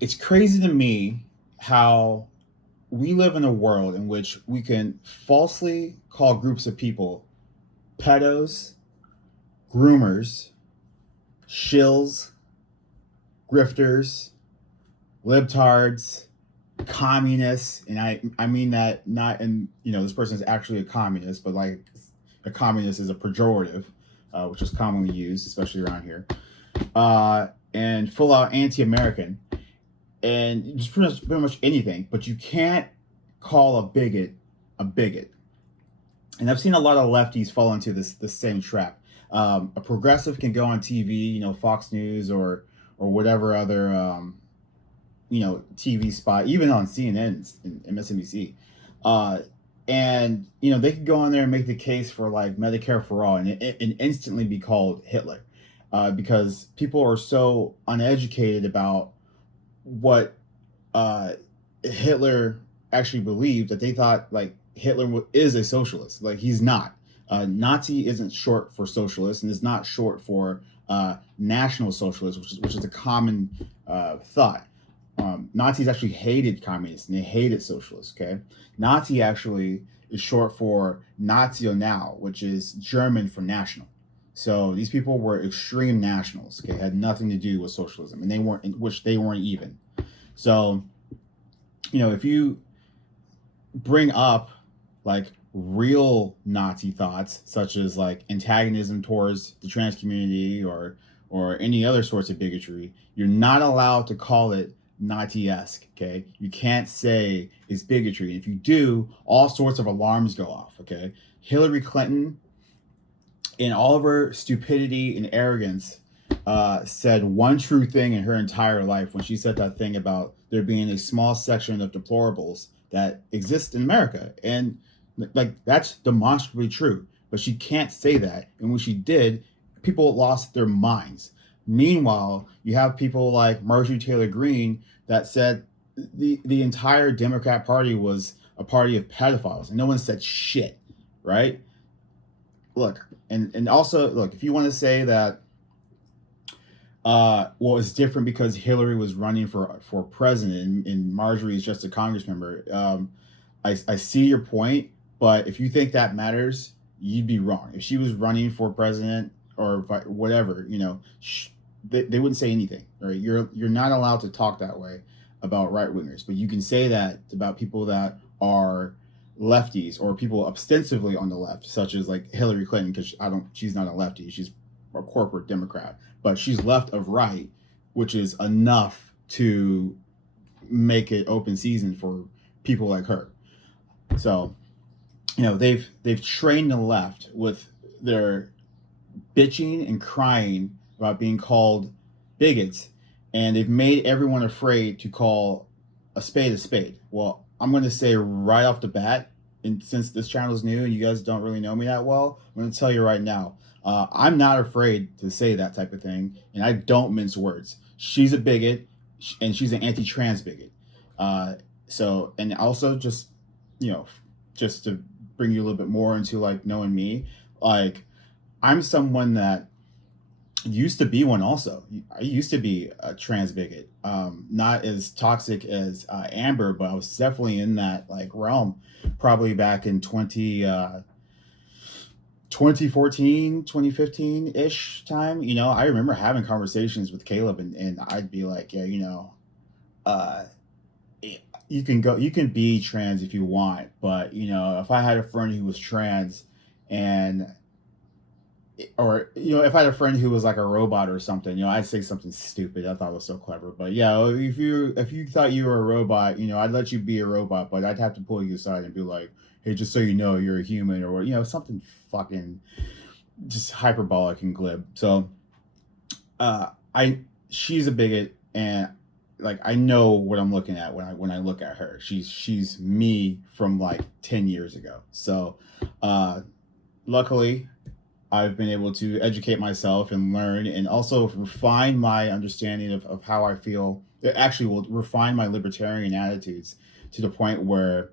it's crazy to me how we live in a world in which we can falsely call groups of people pedos, groomers, shills, grifters, libtards, communists, and I mean that not in, this person is actually a communist, but like a communist is a pejorative, which is commonly used, especially around here, and full out anti-American, and just pretty much anything. But you can't call a bigot, and I've seen a lot of lefties fall into this same trap. A progressive can go on TV, Fox News or whatever other TV spot, even on CNN and MSNBC. Uh, and they could go on there and make the case for like Medicare for all, and instantly be called Hitler, because people are so uneducated about what Hitler actually believed that they thought like Hitler is a socialist. Like he's not. Nazi isn't short for socialist, and is not short for National Socialist, which is a common thought. Nazis actually hated communists and they hated socialists. Okay, Nazi actually is short for National, which is German for national. So these people were extreme nationals. Okay, had nothing to do with socialism, and they weren't even. So, if you bring up like real Nazi thoughts, such as like antagonism towards the trans community or any other sorts of bigotry, you're not allowed to call it Nazi-esque. Okay, you can't say it's bigotry. And if you do, all sorts of alarms go off. Okay, Hillary Clinton, in all of her stupidity and arrogance, said one true thing in her entire life when she said that thing about there being a small section of deplorables that exist in America. And like that's demonstrably true. But she can't say that. And when she did, people lost their minds. Meanwhile, you have people like Marjorie Taylor Greene that said the entire Democrat Party was a party of pedophiles, and no one said shit, right? Look, and also look, if you want to say that well, it's different because Hillary was running for president and Marjorie is just a Congress member. I see your point, but if you think that matters, you'd be wrong. If she was running for president or whatever, they wouldn't say anything. Right? You're not allowed to talk that way about right wingers, but you can say that about people that are lefties or people ostensibly on the left, such as like Hillary Clinton, because she's not a lefty, she's a corporate Democrat, but she's left of right, which is enough to make it open season for people like her. So, they've trained the left with their bitching and crying about being called bigots, and they've made everyone afraid to call a spade a spade. Well, I'm going to say right off the bat, and since this channel is new and you guys don't really know me that well, I'm going to tell you right now, I'm not afraid to say that type of thing, and I don't mince words. She's a bigot, and she's an anti-trans bigot. And also you know, just to bring you a little bit more into like knowing me, like I'm someone that used to be one also. I used to be a trans bigot, not as toxic as Amber, but I was definitely in that like realm, probably back in 2014, 2015-ish time. I remember having conversations with Caleb, and I'd be like, yeah, uh, you can be trans if you want, but if I had a friend who was trans, and or if I had a friend who was like a robot or something, I'd say something stupid I thought was so clever. But yeah, if you thought you were a robot, I'd let you be a robot, but I'd have to pull you aside and be like, hey, just so you know, you're a human, or something fucking just hyperbolic and glib. So I she's a bigot, and like I know what I'm looking at when I look at her. She's me from like 10 years ago. So luckily I've been able to educate myself and learn, and also refine my understanding of how I feel. It actually will refine my libertarian attitudes to the point where,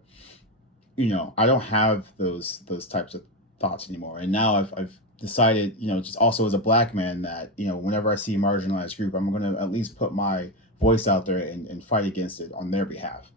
I don't have those types of thoughts anymore. And now I've decided, just also as a black man, that, whenever I see a marginalized group, I'm going to at least put my voice out there and fight against it on their behalf.